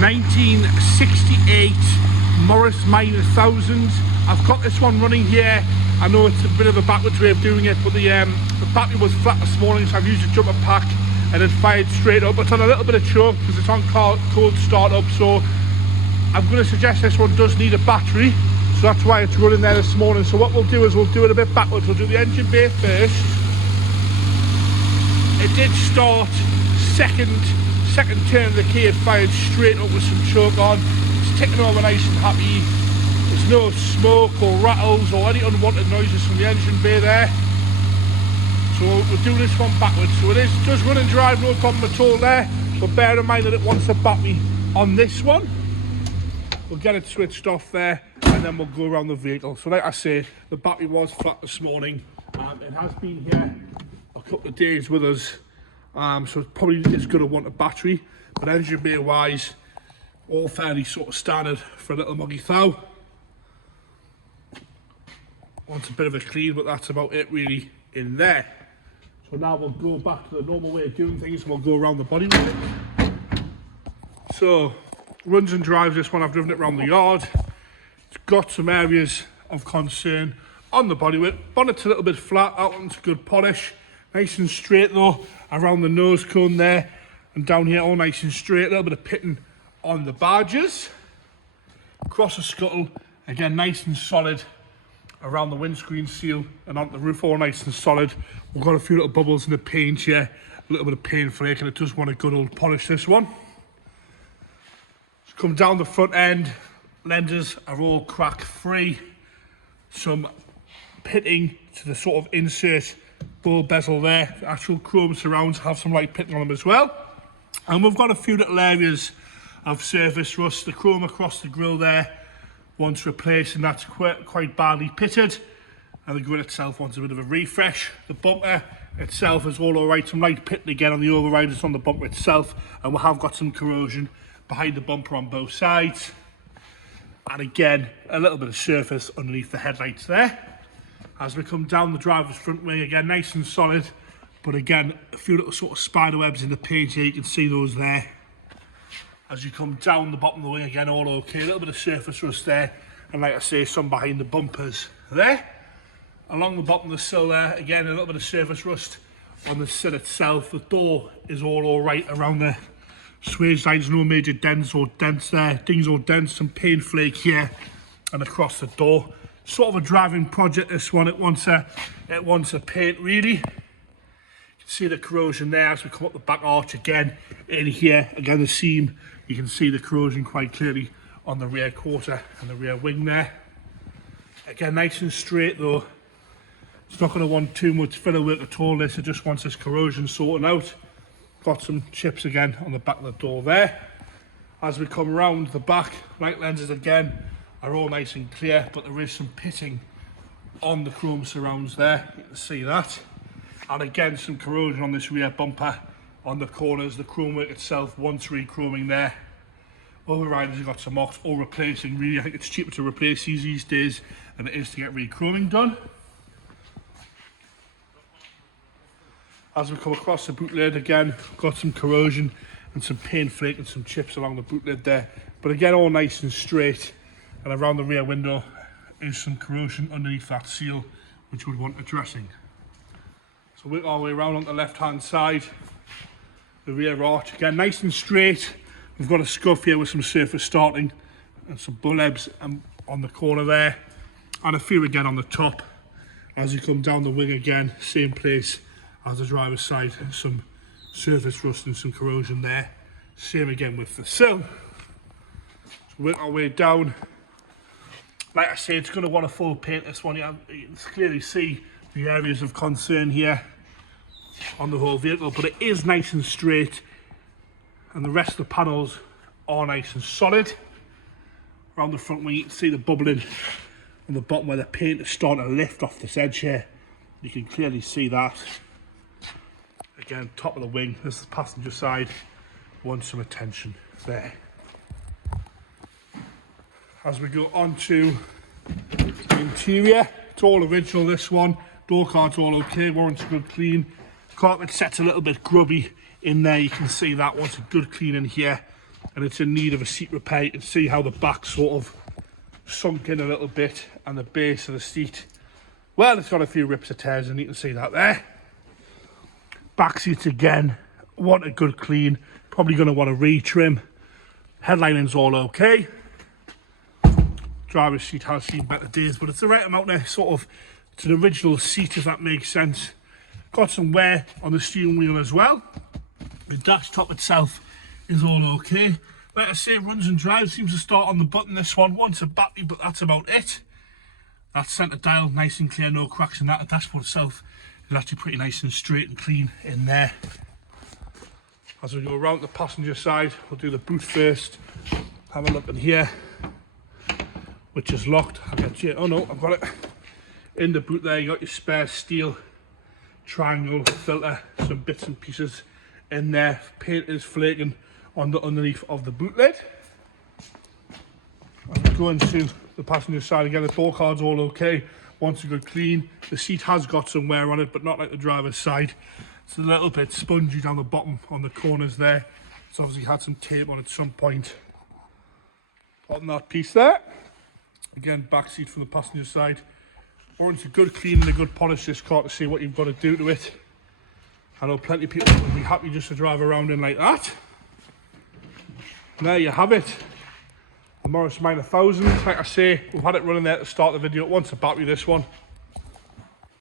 1968 Morris Minor 1000. I've got this one running here. I know it's a bit of a backwards way of doing it, but the battery was flat this morning, so I've used a jumper pack and it fired straight up. It's on a little bit of choke because it's on cold start up, so I'm going to suggest this one does need a battery, so that's why it's running there this morning. So what we'll do is we'll do it a bit backwards. We'll do the engine bay first. It did start. Second turn of the key, it fired straight up with some choke on. It's ticking over nice and happy. There's no smoke or rattles or any unwanted noises from the engine bay there. So we'll do this one backwards. So it does run and drive, no problem at all there. But bear in mind that it wants a battery on this one. We'll get it switched off there and then we'll go around the vehicle. So like I say, the battery was flat this morning. It has been here a couple of days with us. So it probably is going to want a battery. But engine bay wise, all fairly sort of standard for a little muggy thou. Wants a bit of a clean, but that's about it really in there. So now we'll go back to the normal way of doing things and we'll go around the body with it. So runs and drives this one. I've driven it around the yard. It's got some areas of concern on the bodywork. Bonnet's a little bit flat, that one's good polish. Nice and straight though, around the nose cone there. And down here all nice and straight, a little bit of pitting on the barges. Across the scuttle, again nice and solid. Around the windscreen seal and onto the roof, all nice and solid. We've got a few little bubbles in the paint here, a little bit of paint flake, and it does want a good old polish, this one. Just come down the front end, lenses are all crack free. Some pitting to the sort of insert bowl bezel there. The actual chrome surrounds have some light pitting on them as well. And we've got a few little areas of surface rust. The chrome across the grille there wants replaced, and that's quite badly pitted, and the grill itself wants a bit of a refresh. The bumper itself is all alright, some light pitting again on the overriders on the bumper itself, and we have got some corrosion behind the bumper on both sides, and again a little bit of surface underneath the headlights there. As we come down the driver's front wing, again nice and solid, but again a few little sort of spider webs in the paint here, you can see those there. As you come down the bottom of the wing, again all okay, a little bit of surface rust there, and like I say, some behind the bumpers there. Along the bottom of the sill there, again a little bit of surface rust on the sill itself. The door is all alright around the swage lines, no major dents or dents there, dings or dents, some paint flake here and across the door. Sort of a driving project, this one. It wants a paint really. You can see the corrosion there as we come up the back arch again. In here, again the seam, you can see the corrosion quite clearly on the rear quarter and the rear wing there. Again, nice and straight though. It's not going to want too much filler work at all, this. It just wants this corrosion sorting out. Got some chips again on the back of the door there. As we come around the back, light lenses again are all nice and clear, but there is some pitting on the chrome surrounds there. You can see that. And again, some corrosion on this rear bumper on the corners. The chrome work itself wants re-chroming there. Overriders have got some marks or replacing. Really, I think it's cheaper to replace these days than it is to get re-chroming done. As we come across the boot lid again, got some corrosion and some paint flake and some chips along the boot lid there. But again, all nice and straight. And around the rear window is some corrosion underneath that seal, which would want addressing. So work our way around on the left hand side. The rear arch, again nice and straight. We've got a scuff here with some surface starting and some bull ebbs on the corner there, and a few again on the top. As you come down the wing again, same place as the driver's side, some surface rust and some corrosion there. Same again with the sill. So work our way down. Like I say, it's going to want a full paint, this one. You can clearly see the areas of concern here on the whole vehicle, but it is nice and straight, and the rest of the panels are nice and solid. Around the front wing, you can see the bubbling on the bottom where the paint is starting to lift off this edge here. You can clearly see that. Again, top of the wing, this is the passenger side, wants some attention there. As we go on to the interior, it's all original, this one. Door card's all okay, warrants a good clean. Carpet set's a little bit grubby in there, you can see that wants a good clean in here. and it's in need of a seat repair. You can see how the back sort of sunk in a little bit, and the base of the seat, well, it's got a few rips of tears, and you can see that there. Back seats again, want a good clean, probably going to want a retrim. Headlining's all okay. Driver's seat has seen better days, but it's the right amount of sort of, it's an original seat, if that makes sense. Got some wear on the steering wheel as well. The dash top itself is all okay. Like I say, runs and drives, seems to start on the button. This one wants a battery, but that's about it. That centre dial, nice and clear, no cracks in that. The dashboard itself is actually pretty nice and straight and clean in there. As we go around the passenger side, we'll do the boot first. Have a look in here, which is locked. I'll get you, oh no, I've got it. In the boot there, you got your spare steel triangle filter, some bits and pieces in there. Paint is flaking on the underneath of the boot lid. As we go into the passenger side again, the door card's all okay. Wants a good clean. The seat has got some wear on it, but not like the driver's side. It's a little bit spongy down the bottom on the corners there. It's obviously had some tape on at some point. On that piece there. Again, back seat from the passenger side. Warrants a good clean and a good polish this car to see what you've got to do to it. I know plenty of people would be happy just to drive around in like that. And there you have it. The Morris Minor 1000. Like I say, we've had it running there at the start of the video. It wants a battery, this one.